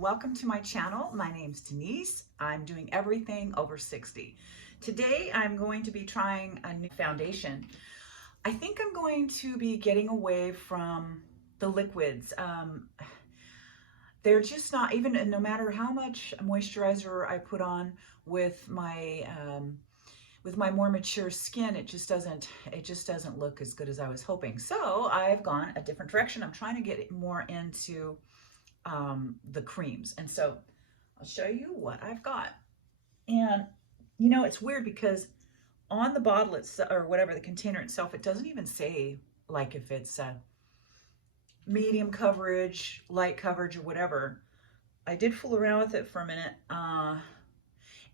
welcome to my channel. My name's Denise. I'm doing everything over 60. Today I'm going to be trying a new foundation. I think I'm going to be getting away from the liquids. They're just not, even no matter how much moisturizer I put on with my more mature skin, it just doesn't look as good as I was hoping. So I've gone a different direction. I'm trying to get more into the creams. And so I'll show you what I've got. And it's weird because on the bottle or whatever, the container itself, it doesn't even say like if it's medium coverage, light coverage, or whatever. I did fool around with it for a minute,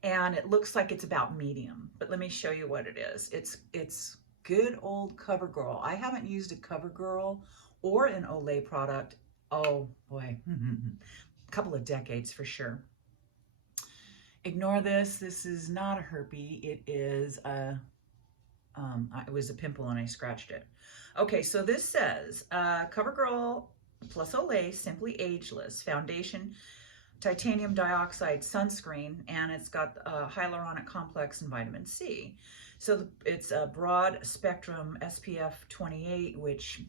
and it looks like it's about medium, but let me show you what it is. It's good old CoverGirl. I haven't used a CoverGirl or an Olay product, oh boy, a couple of decades for sure. Ignore this. This is not a herpy. It is it was a pimple and I scratched it. Okay, so this says CoverGirl plus Olay Simply Ageless Foundation Titanium Dioxide Sunscreen, and it's got hyaluronic complex and vitamin C. So it's a broad spectrum SPF 28, which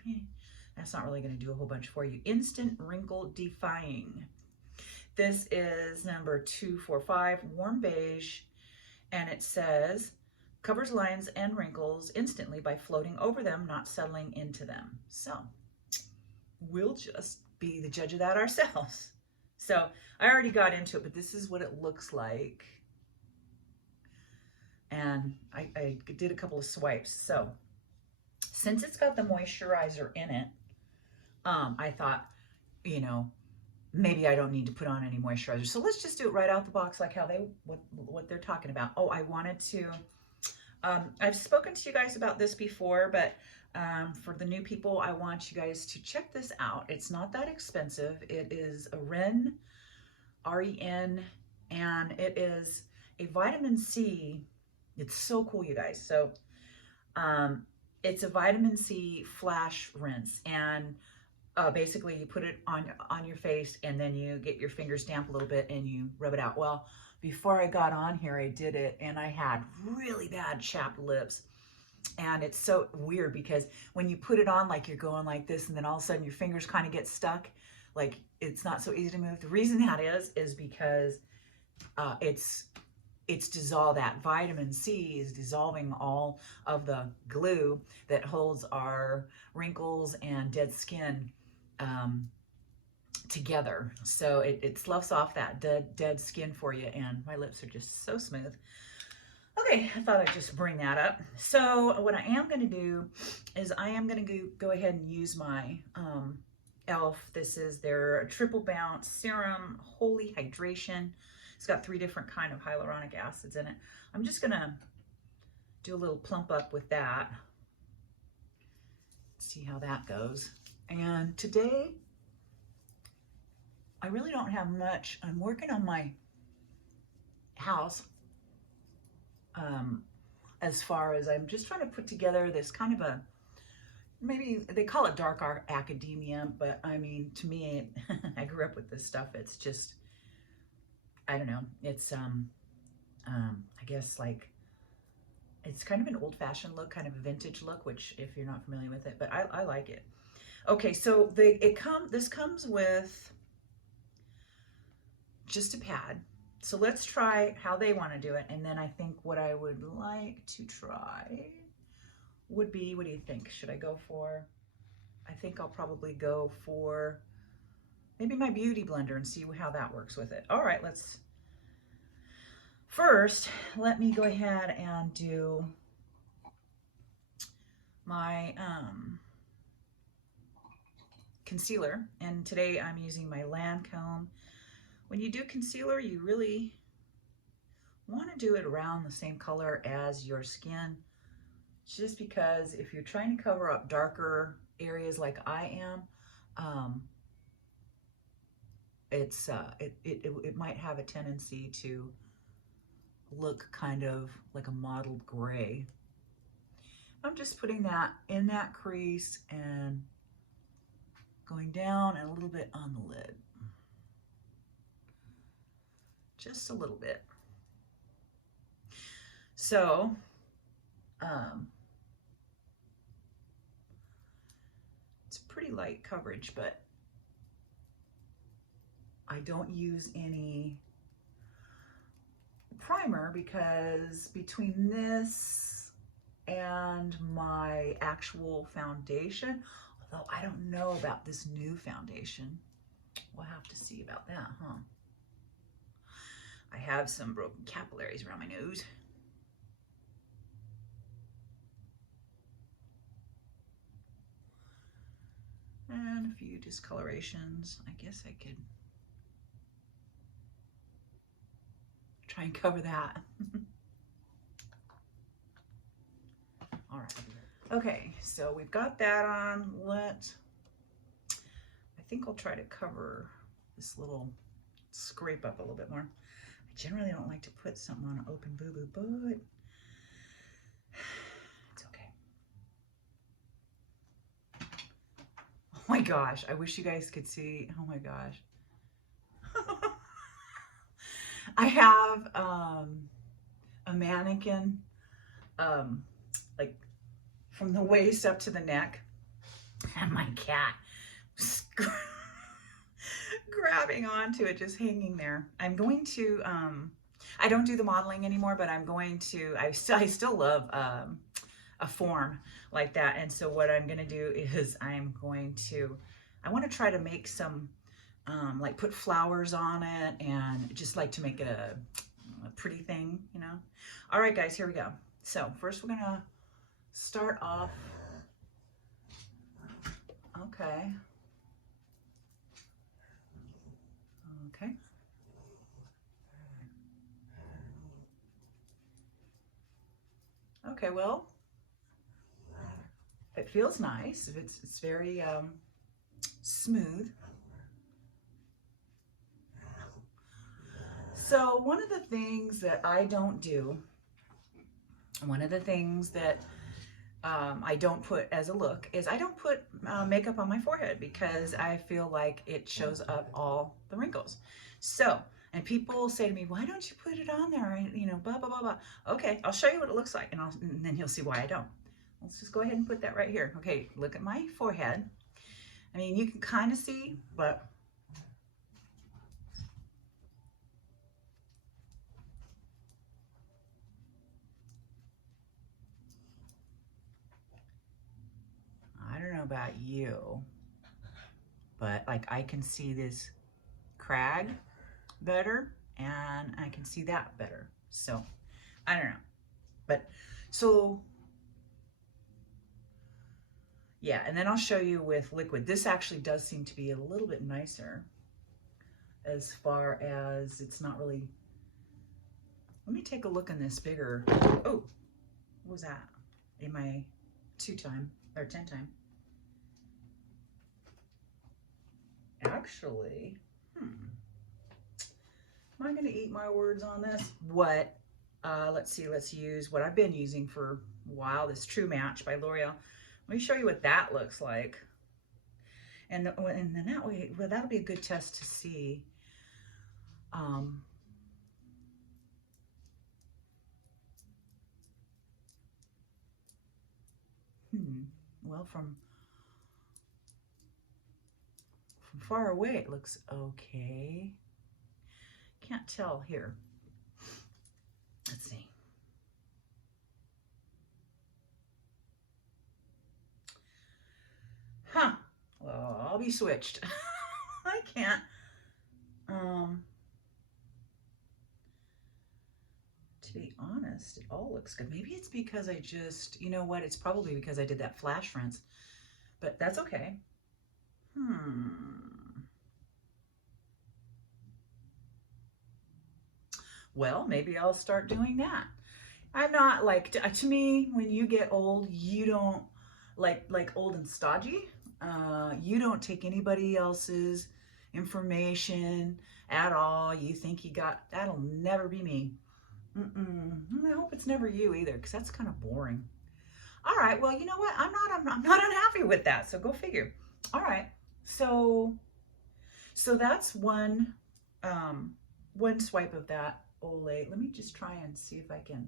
that's not really going to do a whole bunch for you. Instant wrinkle defying. This is number 245, warm beige, and it says covers lines and wrinkles instantly by floating over them, not settling into them. So we'll just be the judge of that ourselves. So I already got into it, but this is what it looks like. And I did a couple of swipes. So since it's got the moisturizer in it, I thought, maybe I don't need to put on any moisturizer. So let's just do it right out the box, like how what they're talking about. Oh, I wanted to, I've spoken to you guys about this before, but for the new people, I want you guys to check this out. It's not that expensive. It is a Ren, R-E-N, and it is a vitamin C. It's so cool, you guys. So it's a vitamin C flash rinse, and basically you put it on your face and then you get your fingers damp a little bit and you rub it out. Well, before I got on here, I did it and I had really bad chapped lips. And it's so weird because when you put it on, like you're going like this, and then all of a sudden your fingers kind of get stuck. Like it's not so easy to move. The reason that is because it's dissolved. That vitamin C is dissolving all of the glue that holds our wrinkles and dead skin together. So it sloughs off that dead skin for you, and my lips are just so smooth. Okay, I thought I'd just bring that up. So what I am going to do is I am going to go ahead and use my e.l.f. This is their Triple Bounce Serum Holy Hydration. It's got 3 different kind of hyaluronic acids in it. I'm just going to do a little plump up with that. See how that goes. And today, I really don't have much. I'm working on my house. As far as I'm just trying to put together this kind of a, maybe they call it dark art academia, but I mean, to me, I grew up with this stuff. It's just, I don't know. It's, I guess like, it's kind of an old fashioned look, kind of a vintage look, which if you're not familiar with it, but I like it. Okay. So this comes with just a pad. So let's try how they want to do it. And then I think what I would like to try would be, what do you think? Should I go for, I think I'll probably go for maybe my beauty blender and see how that works with it. All right, first, let me go ahead and do my concealer. And today I'm using my Lancome. When you do concealer, you really want to do it around the same color as your skin, just because if you're trying to cover up darker areas like I am, it might have a tendency to look kind of like a mottled gray. I'm just putting that in that crease and going down and a little bit on the lid. just a little bit. So, it's pretty light coverage, but I don't use any primer because between this and my actual foundation, although I don't know about this new foundation, we'll have to see about that, huh? I have some broken capillaries around my nose. And a few discolorations. I guess I could try and cover that. All right. Okay, so we've got that on. I think I'll try to cover this little scrape up a little bit more. I generally don't like to put something on an open boo-boo, but it's okay. Oh my gosh, I wish you guys could see. Oh my gosh. I have a mannequin, like from the waist up to the neck, and my cat was grabbing onto it, just hanging there. I'm going to, I don't do the modeling anymore, but I'm going to, I still love a form like that. And so what I'm going to do is I want to try to make some, like put flowers on it and just like to make it a pretty thing, you know? All right, guys, here we go. So first we're going to start off. Okay. Okay. Okay, well, it feels nice. It's very smooth. So one of the things that I don't do, one of the things that I don't put as a look is I don't put makeup on my forehead because I feel like it shows up all the wrinkles. So, and people say to me, why don't you put it on there? And, you know, blah, blah, blah, blah. Okay, I'll show you what it looks like and then you'll see why I don't. Let's just go ahead and put that right here. Okay, look at my forehead. I mean, you can kind of see, but I don't know about you, but like I can see this crag better and I can see that better. So I don't know, but so yeah, and then I'll show you with liquid. This actually does seem to be a little bit nicer as far as it's not really, let me take a look in this bigger. Oh, what was that? In my 2-time or 10-time. Actually, am I gonna eat my words on this? What, let's see, let's use what I've been using for a while, this True Match by L'Oreal. Let me show you what that looks like. And then that way, well, that'll be a good test to see. Well, from far away, it looks okay. Can't tell here. Let's see. Huh. Well, I'll be switched. I can't. To be honest, it all looks good. Maybe it's because I just, you know what? It's probably because I did that flash rinse, but that's okay. Well, maybe I'll start doing that. I'm not like, to me, when you get old, you don't, like old and stodgy, you don't take anybody else's information at all. You think you got, that'll never be me. I hope it's never you either, because that's kind of boring. All right, well, you know what? I'm not unhappy with that, so go figure. All right, so that's one one swipe of that Olay. Let me just try and see if I can.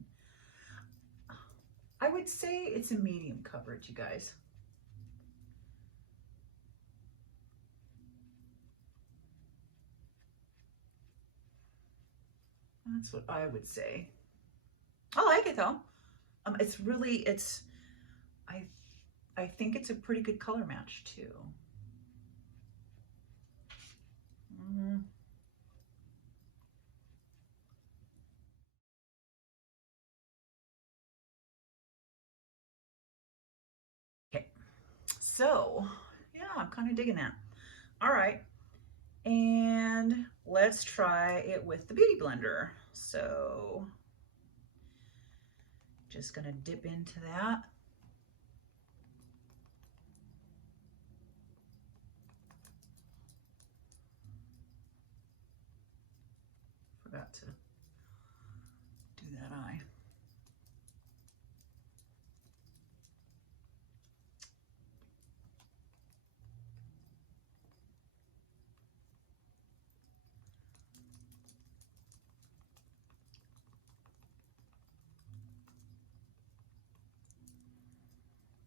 I would say it's a medium coverage, you guys. That's what I would say. I like it though. It's really, I think it's a pretty good color match too. Mm. Okay, so yeah, I'm kind of digging that. All right, and let's try it with the Beauty Blender. So just gonna dip into that. Forgot to do that eye.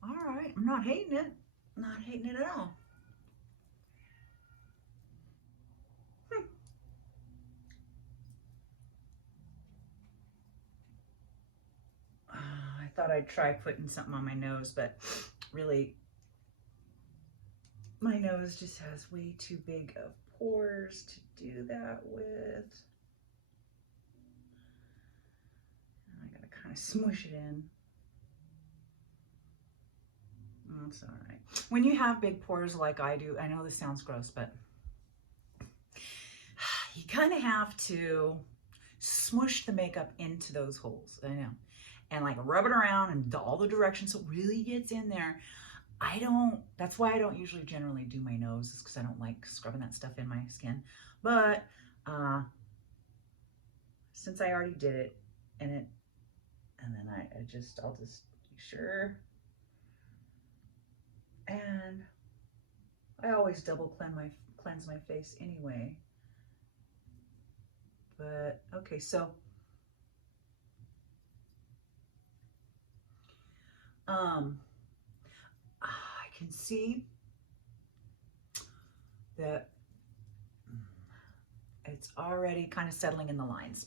All right, I'm not hating it. Not hating it at all. I thought I'd try putting something on my nose, but really my nose just has way too big of pores to do that with. I gotta kind of smush it in. That's all right. When you have big pores like I do, I know this sounds gross, but you kind of have to smush the makeup into those holes. I know. And like rub it around in all the directions so it really gets in there. That's why I don't usually generally do my nose, because I don't like scrubbing that stuff in my skin. But since I already did it, and then I'll just be sure. And I always double cleanse my face anyway. But okay, so I can see that it's already kind of settling in the lines.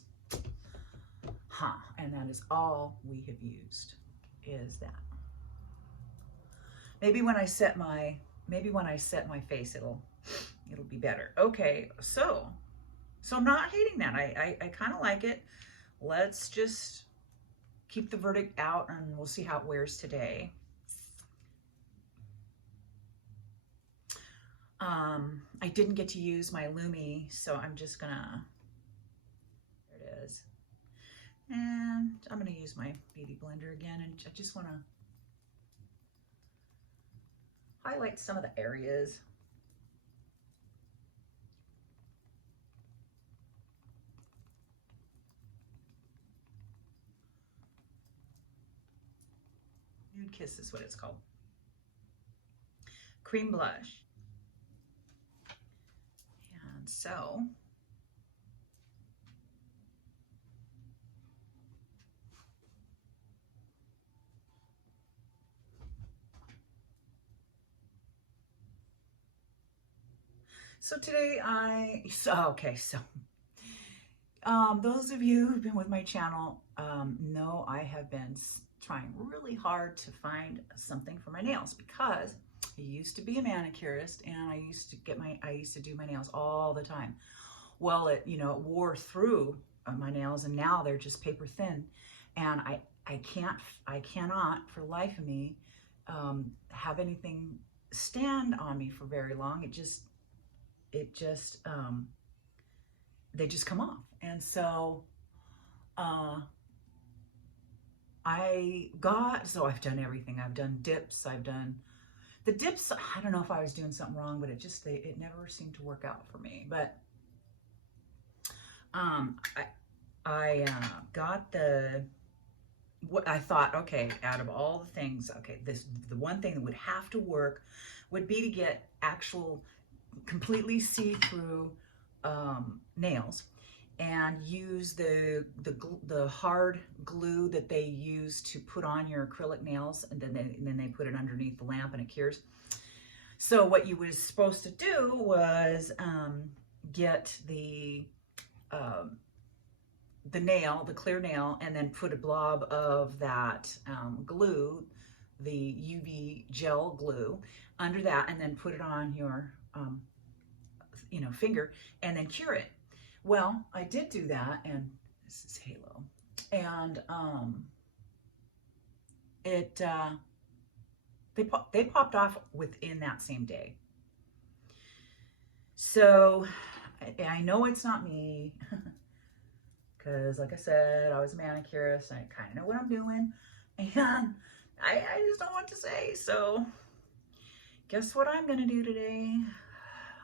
And that is all we have used, is that. Maybe when I set my face, it'll be better. Okay, so I'm not hating that. I kind of like it. Let's just keep the verdict out and we'll see how it wears today. I didn't get to use my Lumi, so I'm just gonna, there it is. And I'm gonna use my Beauty Blender again, and I just wanna highlight some of the areas. Nude Kiss is what it's called. Cream blush. And so today those of you who've been with my channel know I have been trying really hard to find something for my nails, because I used to be a manicurist and I used to do my nails all the time. Well, it wore through my nails, and now they're just paper thin, and I cannot for the life of me have anything stand on me for very long. They just come off. And so I've done everything. I've done dips. The dips. I don't know if I was doing something wrong, but it never seemed to work out for me. But I got what I thought, okay, out of all the things, okay, the one thing that would have to work would be to get actual completely see-through nails. and use the hard glue that they use to put on your acrylic nails, and then they put it underneath the lamp and it cures. So what you was supposed to do was get the clear nail, and then put a blob of that glue, the UV gel glue, under that, and then put it on your finger, and then cure it. Well, I did do that, and this is Halo, and they popped off within that same day. So I know it's not me, because like I said, I was a manicurist, and I kind of know what I'm doing, and I just don't want to say. So guess what I'm gonna do today?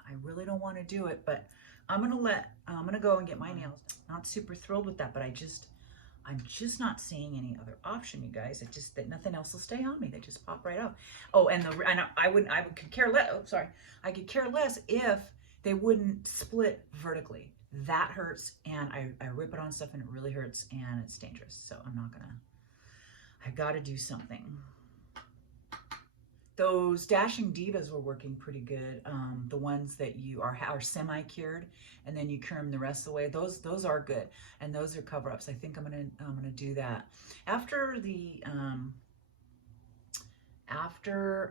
I really don't want to do it, but I'm gonna go and get my nails done. Not super thrilled with that, but I'm just not seeing any other option, you guys. It just that nothing else will stay on me. They just pop right off. Oh, and I could care less. Oh, sorry. I could care less if they wouldn't split vertically. That hurts, and I rip it on stuff, and it really hurts, and it's dangerous. So I've got to do something. Those Dashing Divas were working pretty good. The ones that you are semi-cured, and then you cure them the rest of the way. Those are good, and those are cover-ups. I think I'm gonna do that after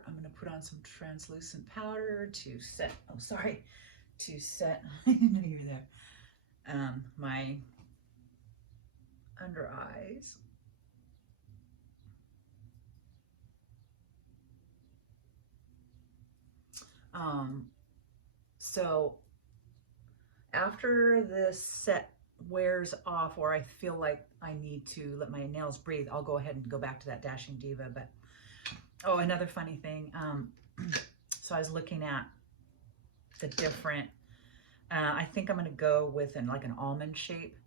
I'm gonna put on some translucent powder to set. Oh, sorry, to set. I didn't know you were there. My under eyes. So after this set wears off, or I feel like I need to let my nails breathe, I'll go ahead and go back to that Dashing Diva. But oh, another funny thing. So I was looking at the different, I think I'm going to go with like an almond shape.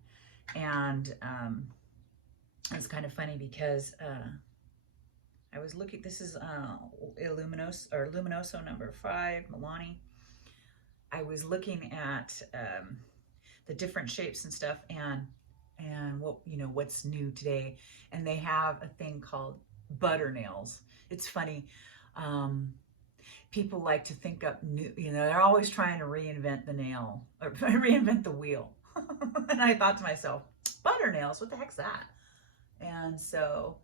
And it's kind of funny because I was looking, this is Luminoso number 5, Milani. I was looking at the different shapes and stuff, and what's new today, and they have a thing called butter nails. It's funny. People like to think up new, they're always trying to reinvent the nail, or reinvent the wheel. And I thought to myself, butter nails, what the heck's that? And so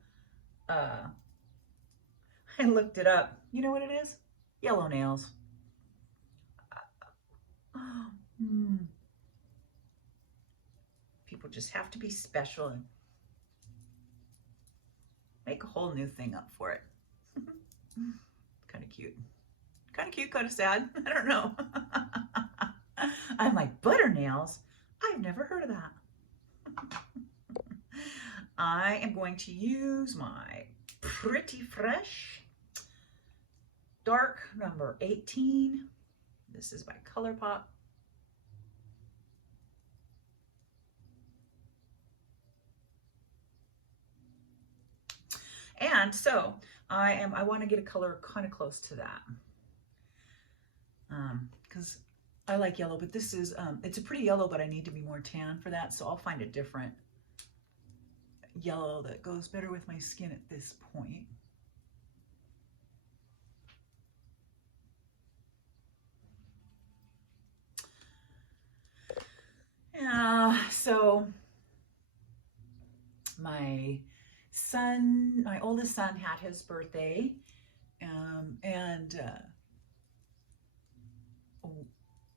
I looked it up. You know what it is? Yellow nails. People just have to be special and make a whole new thing up for it. Kind of cute. Kind of cute, kind of sad. I don't know. I'm like, butter nails? I've never heard of that. I am going to use my Pretty Fresh dark number 18. This is by ColourPop. And so I want to get a color kind of close to that, because I like yellow, but this is it's a pretty yellow, but I need to be more tan for that, so I'll find a different yellow that goes better with my skin at this point. So my oldest son had his birthday, and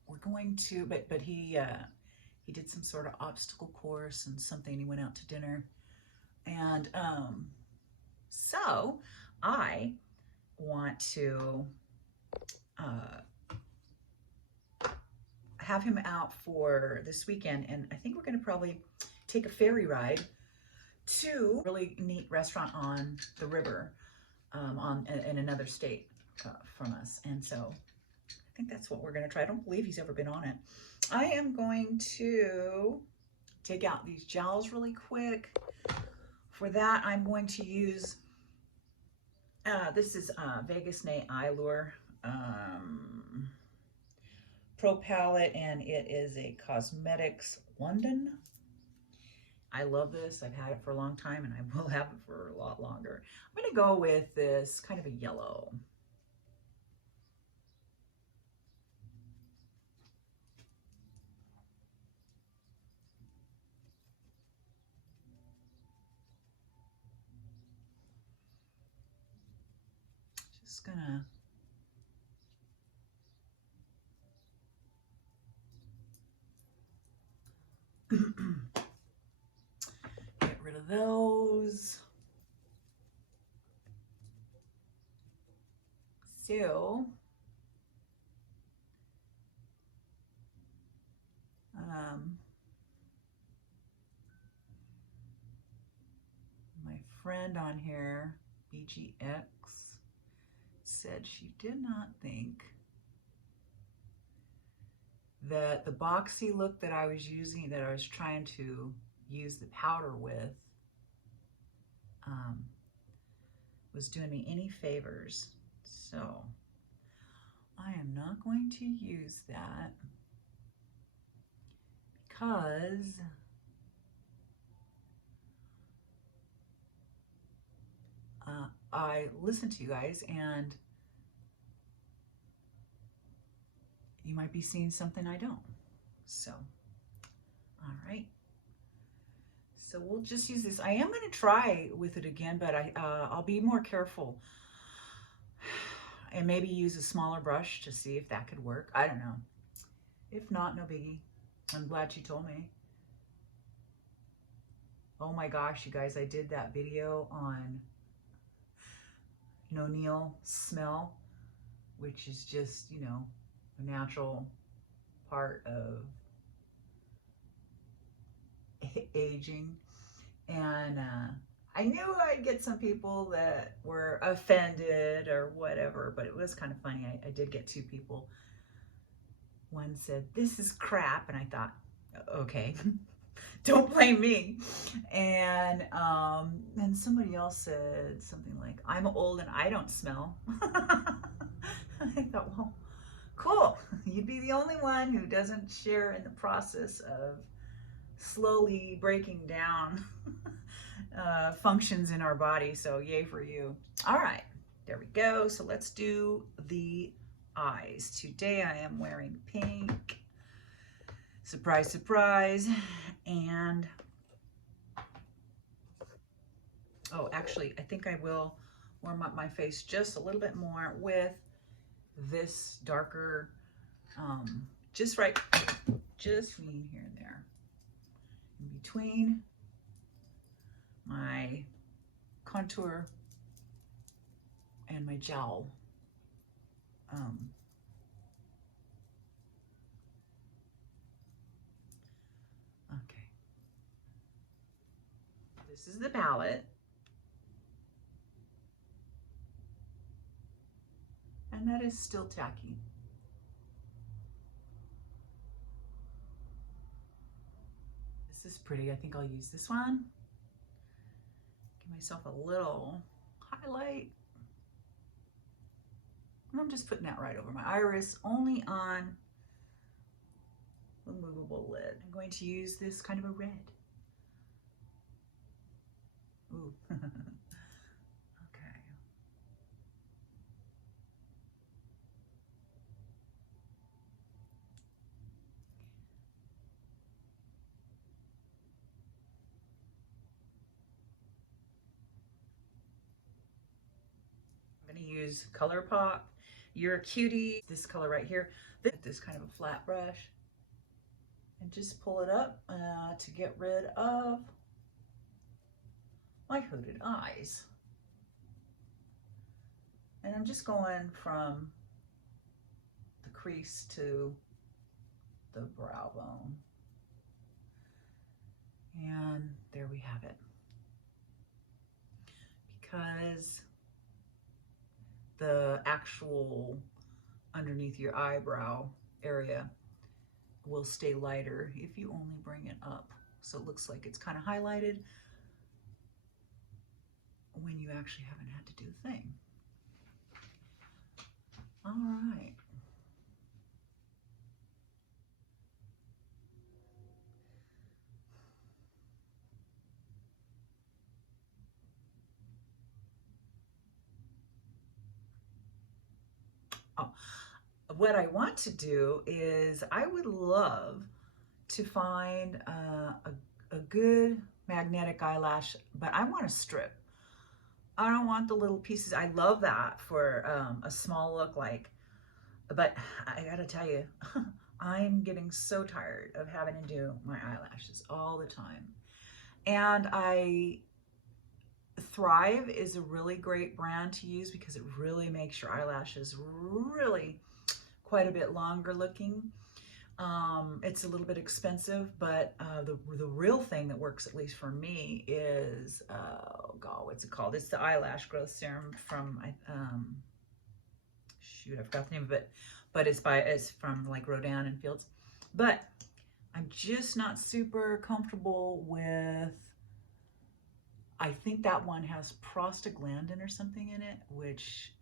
we're going to, but he did some sort of obstacle course and something. He went out to dinner, and so I want to have him out for this weekend, and I think we're going to probably take a ferry ride to a really neat restaurant on the river, in another state from us. And so I think that's what we're going to try. I don't believe he's ever been on it. I am going to take out these gels really quick. For that, I'm going to use, this is Vegas Nay Eye Lure Pro palette, and it is a Cosmetics London. I love this. I've had it for a long time, and I will have it for a lot longer. I'm going to go with this kind of a yellow. Just gonna get rid of those. So, my friend on here, BGX, said she did not think that the boxy look that I was using, that I was trying to use the powder with, was doing me any favors. So I am not going to use that because I listen to you guys, and you might be seeing something I don't. So, all right. So we'll just use this. I am going to try with it again, but I'll be more careful and maybe use a smaller brush to see if that could work. I don't know. If not, no biggie. I'm glad she told me. Oh my gosh, you guys, I did that video on No Neil Smell, which is just, you know, a natural part of aging. And I knew I'd get some people that were offended or whatever, but it was kind of funny. I did get two people. One said, "This is crap," and I thought, okay, don't blame me. And then somebody else said something like, "I'm old and I don't smell." I thought, well, cool. You'd be the only one who doesn't share in the process of slowly breaking down functions in our body. So yay for you. All right, there we go. So let's do the eyes. Today I am wearing pink. Surprise, surprise. And oh, actually, I think I will warm up my face just a little bit more with this darker, just right, just in here and there, in between my contour and my jowl. Okay. This is the palette. And that is still tacky. This is pretty. I think I'll use this one. Give myself a little highlight. And I'm just putting that right over my iris, only on the movable lid. I'm going to use this kind of a red. Ooh. Okay. I'm going to use ColourPop. You're a Cutie. This color right here. This kind of a flat brush. And just pull it up to get rid of my hooded eyes. And I'm just going from the crease to the brow bone. And there we have it. Because the actual underneath your eyebrow area will stay lighter if you only bring it up. So it looks like it's kind of highlighted when you actually haven't had to do a thing. All right. Oh, what I want to do is I would love to find a good magnetic eyelash, but I want a strip. I don't want the little pieces. I love that for a small look like, but I gotta tell you, I'm getting so tired of having to do my eyelashes all the time. And Thrive is a really great brand to use because it really makes your eyelashes really quite a bit longer looking. It's a little bit expensive, but the real thing that works, at least for me, is oh god, what's it called? It's the eyelash growth serum from shoot, I forgot the name of it, but it's from like Rodan and Fields. But I'm just not super comfortable with. I think that one has prostaglandin or something in it, which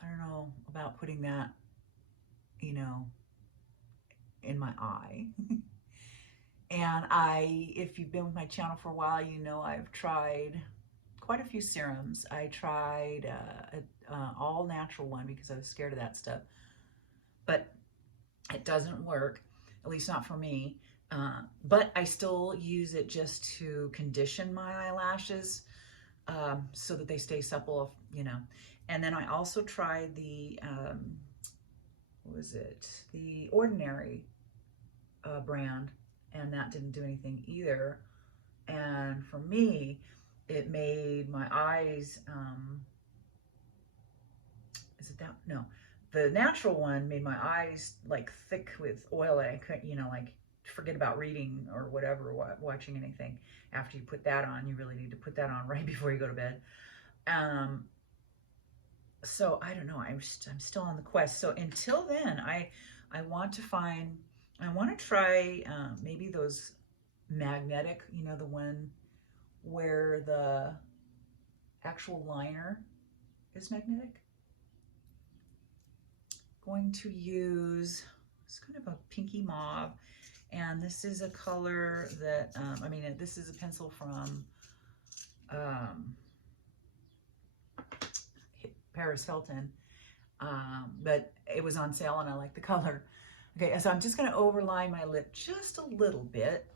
I don't know about putting that, you know, in my eye. And if you've been with my channel for a while, you know I've tried quite a few serums. I tried an all natural one because I was scared of that stuff, but it doesn't work, at least not for me. But I still use it just to condition my eyelashes so that they stay supple, you know. And then I also tried the, what was it? The Ordinary brand, and that didn't do anything either. And for me, it made my eyes, is it that? No. The natural one made my eyes like thick with oil, and I couldn't, you know, like forget about reading or whatever, watching anything. After you put that on, you really need to put that on right before you go to bed. So I don't know. I'm still on the quest. So until then, I want to find. I want to try maybe those magnetic. You know, the one where the actual liner is magnetic. Going to use, it's kind of a pinky mauve, and this is a color that I mean, this is a pencil from Paris Hilton, but it was on sale and I like the color. Okay, so I'm just going to overline my lip just a little bit.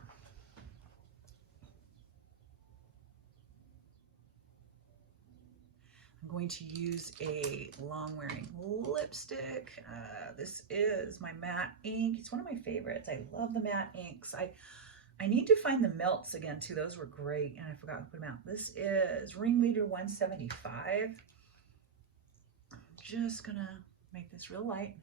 I'm going to use a long-wearing lipstick. This is my matte ink. It's one of my favorites. I love the matte inks. I need to find the melts again too. Those were great, and I forgot to put them out. This is Ringleader 175. I'm just gonna make this real light.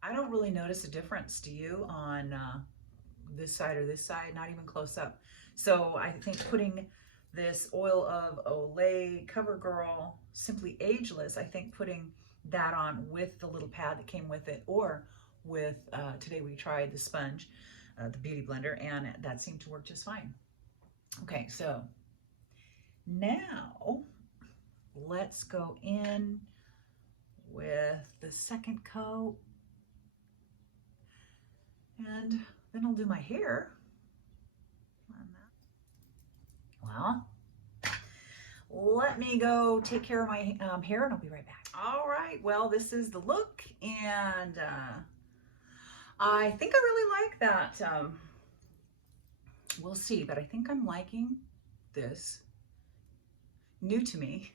I don't really notice a difference, do you, on this side or this side? Not even close up. So I think putting this Oil of Olay CoverGirl Simply Ageless, I think putting that on with the little pad that came with it, or with, today we tried the sponge, the Beauty Blender, and that seemed to work just fine. Okay, so now let's go in with the second coat, and then I'll do my hair. Well, let me go take care of my hair and I'll be right back. All right, well, this is the look, and I think I really like that. We'll see, but I think I'm liking this new to me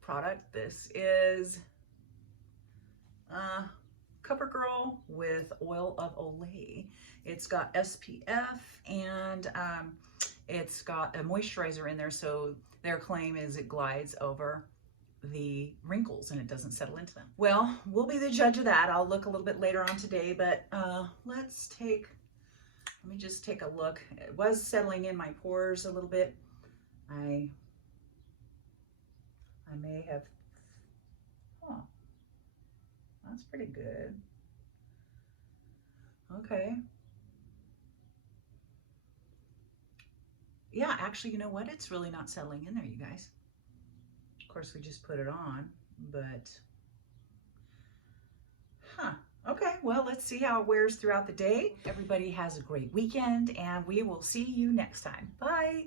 product. This is CoverGirl with Oil of Olay. It's got SPF, and it's got a moisturizer in there, so their claim is it glides over the wrinkles and it doesn't settle into them. Well, we'll be the judge of that. I'll look a little bit later on today, but let me just take a look. It was settling in my pores a little bit. I may have, oh, that's pretty good. Okay. Yeah, actually, you know what? It's really not settling in there, you guys. Of course, we just put it on, but huh. Okay, well, let's see how it wears throughout the day. Everybody has a great weekend, and we will see you next time. Bye.